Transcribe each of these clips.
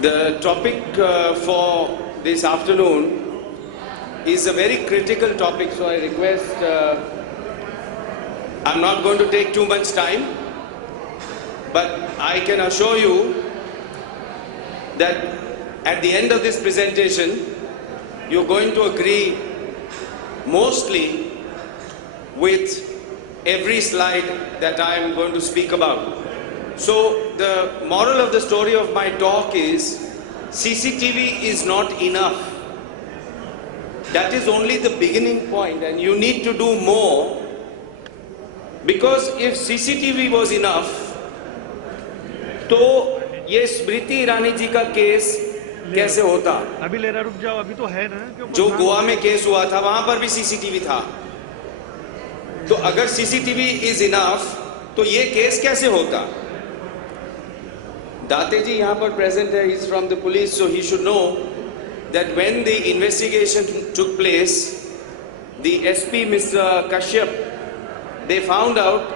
The topic for this afternoon is a very critical topic, so I request, I'm not going to take too much time, but I can assure you that at the end of this presentation, you're going to agree mostly with every slide that I am going to speak about. So the moral of the story of my talk is CCTV is not enough. That is only the beginning point, and you need to do more, because if CCTV was enough, तो ये स्मृति ईरानी जी का case कैसे होता? अभी ले रहा, रुक जाओ, अभी तो है ना। जो गोवा में केस हुआ था वहां पर भी सीसीटीवी था। तो अगर सीसीटीवी इज इनफ तो ये केस कैसे होता? दाते जी यहाँ पर प्रेजेंट है, he is from the police, so he should know that when the investigation took place, the SP Mr. Kashyap, they found out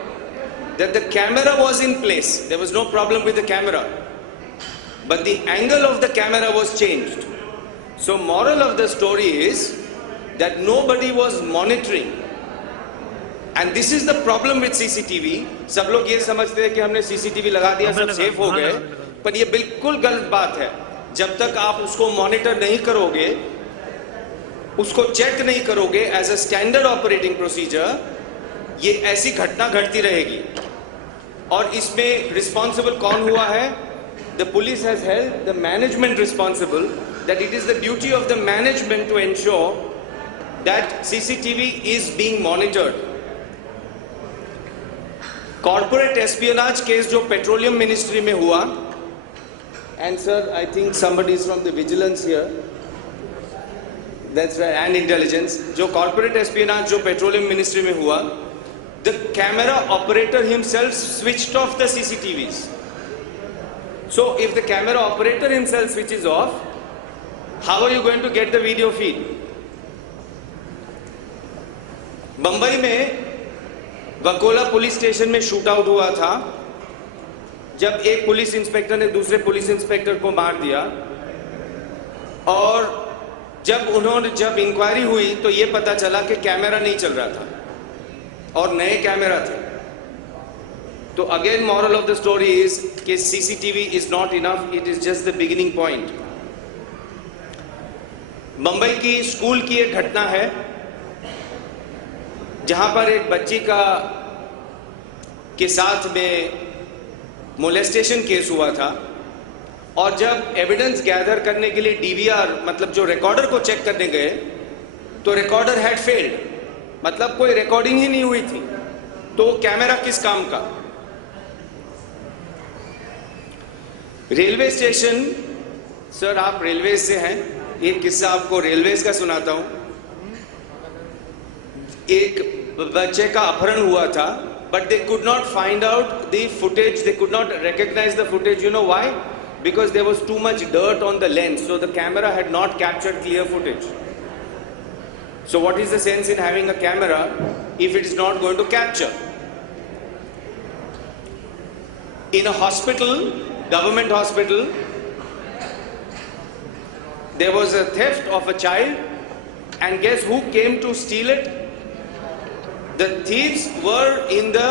that the camera was in place. There was no problem with the camera, but the angle of the camera was changed. So moral of the story is that nobody was monitoring, and this is the problem with CCTV. सब लोग ये समझते हैं कि हमने CCTV लगा दिया, सब सेफ हो गए, पर ये बिल्कुल गलत बात है। जब तक आप उसको मॉनिटर नहीं करोगे, उसको चेक नहीं करोगे as a standard operating procedure, ये ऐसी घटना घटती रहेगी। और इसमें रिस्पॉन्सिबल कौन हुआ है? The police has held the management responsible, that it is the duty of the management to ensure that CCTV is being monitored. Corporate espionage case जो पेट्रोलियम मिनिस्ट्री में हुआ, and sir, I think somebody is from the vigilance here. That's right, and intelligence. जो corporate espionage जो petroleum ministry में हुआ, the camera operator himself switched off the CCTVs. So if the camera operator himself switches off, how are you going to get the video feed? Bombay में Vakola police station में shoot out हुआ था, जब एक police inspector ने दूसरे police inspector को मार दिया, और जब इंक्वायरी हुई तो ये पता चला कि कैमरा नहीं चल रहा था और नए कैमरा थे। तो again moral of the story is कि CCTV is not enough, it is just the beginning point. Mumbai की स्कूल की एक घटना है जहां पर एक बच्ची के साथ में मोलेस्टेशन केस हुआ था, और जब एविडेंस गैदर करने के लिए डीवीआर मतलब जो रिकॉर्डर को चेक करने गए तो रिकॉर्डर हैड फेल्ड, मतलब कोई रिकॉर्डिंग ही नहीं हुई थी। तो कैमरा किस काम का? रेलवे स्टेशन, सर आप रेलवे से हैं, एक किस्सा आपको रेलवेज का सुनाता हूं। एक बच्चे का अपहरण हुआ था, but they could not find out the footage, they could not recognize the footage. You know why? Because there was too much dirt on the lens, so the camera had not captured clear footage. So what is the sense in having a camera if it is not going to capture? In a hospital, government hospital, there was a theft of a child, and guess who came to steal it? The thieves were in the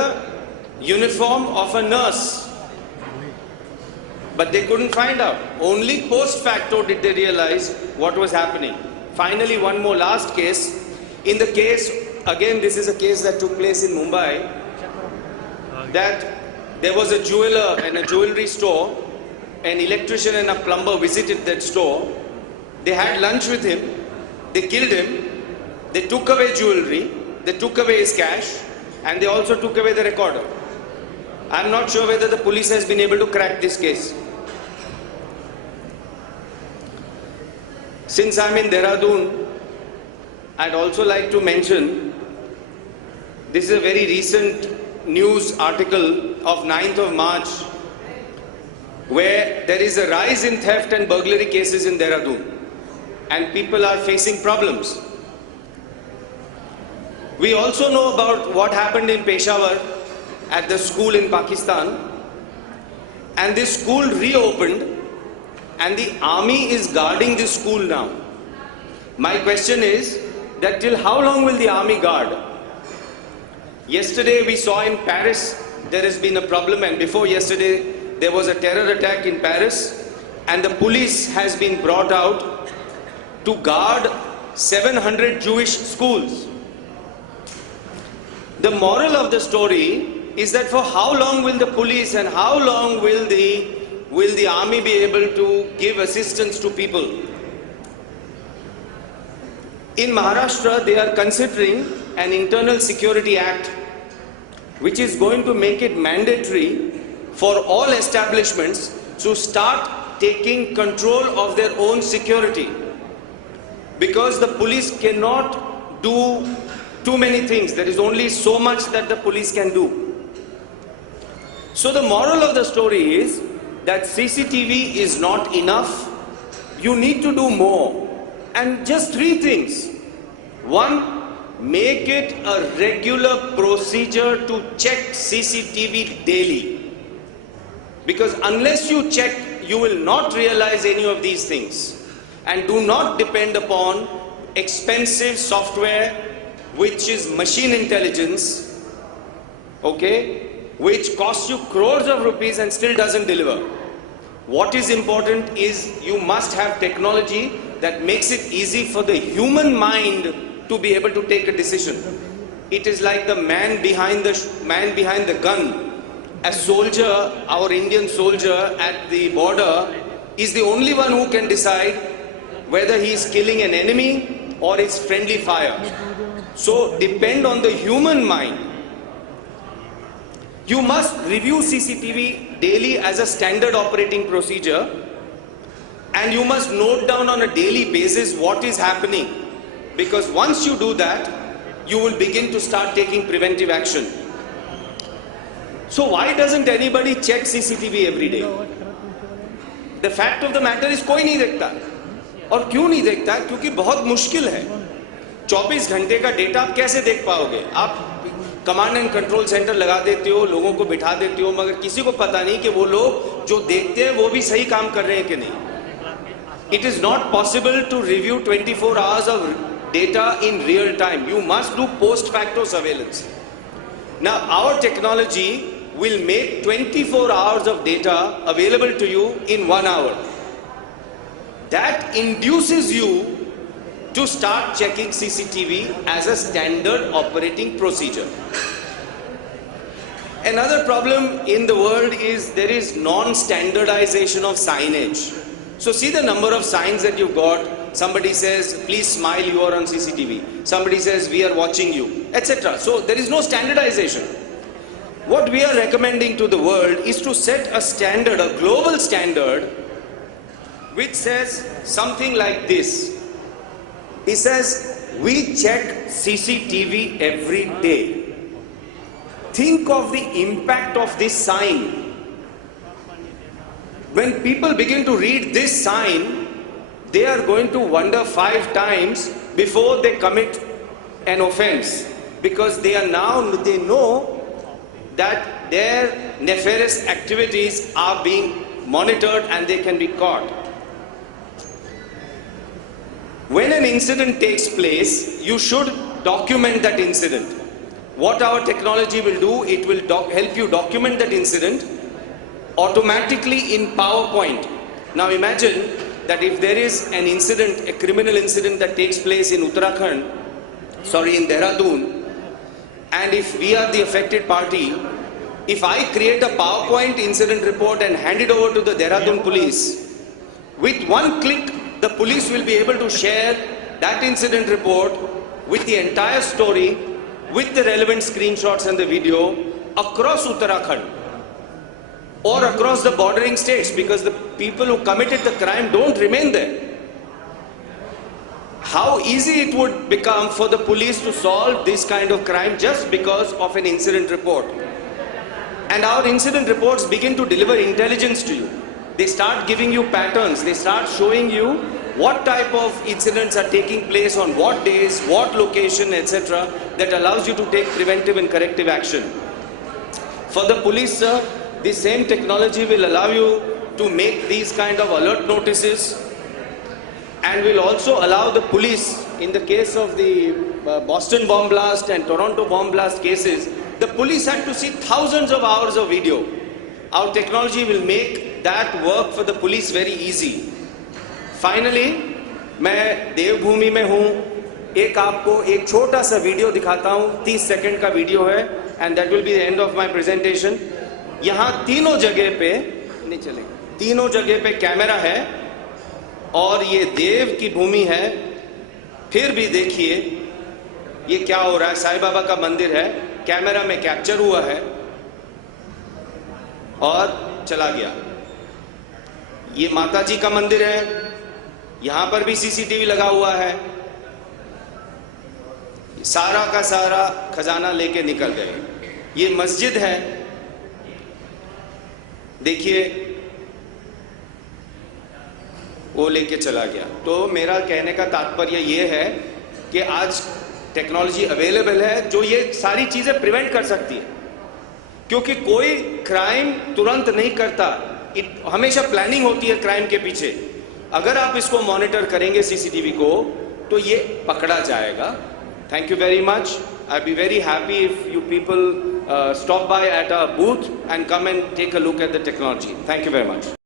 uniform of a nurse, but they couldn't find out. Only post facto did they realize what was happening. Finally, one more last case. In the case, again this is a case that took place in Mumbai, that there was a jeweler and a jewelry store, an electrician and a plumber visited that store. They had lunch with him, they killed him, they took away jewelry, they took away his cash, and they also took away the recorder. I'm not sure whether the police has been able to crack this case. Since I'm in Dehradun, I'd also like to mention, this is a very recent news article of 9th of March, where there is a rise in theft and burglary cases in Dehradun, and people are facing problems. We also know about what happened in Peshawar at the school in Pakistan, and this school reopened and the army is guarding the school now. My question is that till how long will the army guard? Yesterday we saw in Paris there has been a problem, and before yesterday there was a terror attack in Paris, and the police has been brought out to guard 700 Jewish schools. The moral of the story is that for how long will the police and how long will the army be able to give assistance to people? In Maharashtra, they are considering an internal security act which is going to make it mandatory for all establishments to start taking control of their own security, because the police cannot do too many things. There is only so much that the police can do. So the moral of the story is that CCTV is not enough. You need to do more. And just three things. One, make it a regular procedure to check CCTV daily. Because unless you check, you will not realize any of these things. And do not depend upon expensive software which is machine intelligence, okay, which costs you crores of rupees and still doesn't deliver. What is important is you must have technology that makes it easy for the human mind to be able to take a decision. It is like the man behind the gun. A soldier, our Indian soldier at the border, is the only one who can decide whether he is killing an enemy or it's friendly fire. So depend on the human mind. You must review CCTV daily as a standard operating procedure, and you must note down on a daily basis what is happening, because once you do that, you will begin to start taking preventive action. So why doesn't anybody check CCTV every day? The fact of the matter is कोई नहीं देखता. और क्यों नहीं देखता? क्योंकि बहुत मुश्किल है. 24 घंटे का डेटा आप कैसे देख पाओगे? आप कमांड एंड कंट्रोल सेंटर लगा देते हो, लोगों को बिठा देते हो, मगर किसी को पता नहीं कि वो लोग जो देखते हैं वो भी सही काम कर रहे हैं कि नहीं. It is not possible to review 24 hours of data in real time. You must do post facto surveillance. Now our technology will make 24 hours of data available to you in 1 hour. That induces you to start checking CCTV as a standard operating procedure. Another problem in the world is there is non-standardization of signage. So see the number of signs that you've got. Somebody says, please smile, you are on CCTV. Somebody says, we are watching you, etc. So there is no standardization. What we are recommending to the world is to set a standard, a global standard, which says something like this. He says, we check CCTV every day. Think of the impact of this sign. When people begin to read this sign, they are going to wonder 5 times before they commit an offense, because they know that their nefarious activities are being monitored and they can be caught. When an incident takes place, you should document that incident. What our technology will do, it will help you document that incident automatically in PowerPoint. Now imagine that if there is an incident, a criminal incident that takes place in Uttarakhand, in Dehradun, and if we are the affected party, if I create a PowerPoint incident report and hand it over to the Dehradun police, with one click, the police will be able to share that incident report with the entire story, with the relevant screenshots and the video across Uttarakhand or across the bordering states, because the people who committed the crime don't remain there. How easy it would become for the police to solve this kind of crime just because of an incident report. And our incident reports begin to deliver intelligence to you. They start giving you patterns, they start showing you what type of incidents are taking place on what days, what location, etc. that allows you to take preventive and corrective action. For the police, sir, the same technology will allow you to make these kind of alert notices, and will also allow the police, in the case of the Boston bomb blast and Toronto bomb blast cases, the police had to see thousands of hours of video. Our technology will make that work for the police very easy. Finally, मैं देवभूमि में हूँ, एक आपको एक छोटा सा video दिखाता हूँ, 30 सेकंड का वीडियो है, and that will be the end of my presentation. यहाँ तीनों जगह पे नहीं चलेगा, तीनों जगह पे कैमरा है और ये देव की भूमि है. फिर भी देखिए ये क्या हो रहा है. साईं बाबा का मंदिर है, कैमरा में कैप्चर हुआ है और चला गया. ये माता जी का मंदिर है, यहां पर भी सीसीटीवी लगा हुआ है. सारा का सारा खजाना लेके निकल गए. ये मस्जिद है, देखिए वो लेके चला गया. तो मेरा कहने का तात्पर्य ये है कि आज टेक्नोलॉजी अवेलेबल है जो ये सारी चीजें प्रिवेंट कर सकती है, क्योंकि कोई क्राइम तुरंत नहीं करता. हमेशा प्लानिंग होती है क्राइम के पीछे. अगर आप इसको मॉनिटर करेंगे सीसीटीवी को तो ये पकड़ा जाएगा. Thank you very much. I'd be very happy if you people stop by at our booth and come and take a look at the technology. Thank you very much.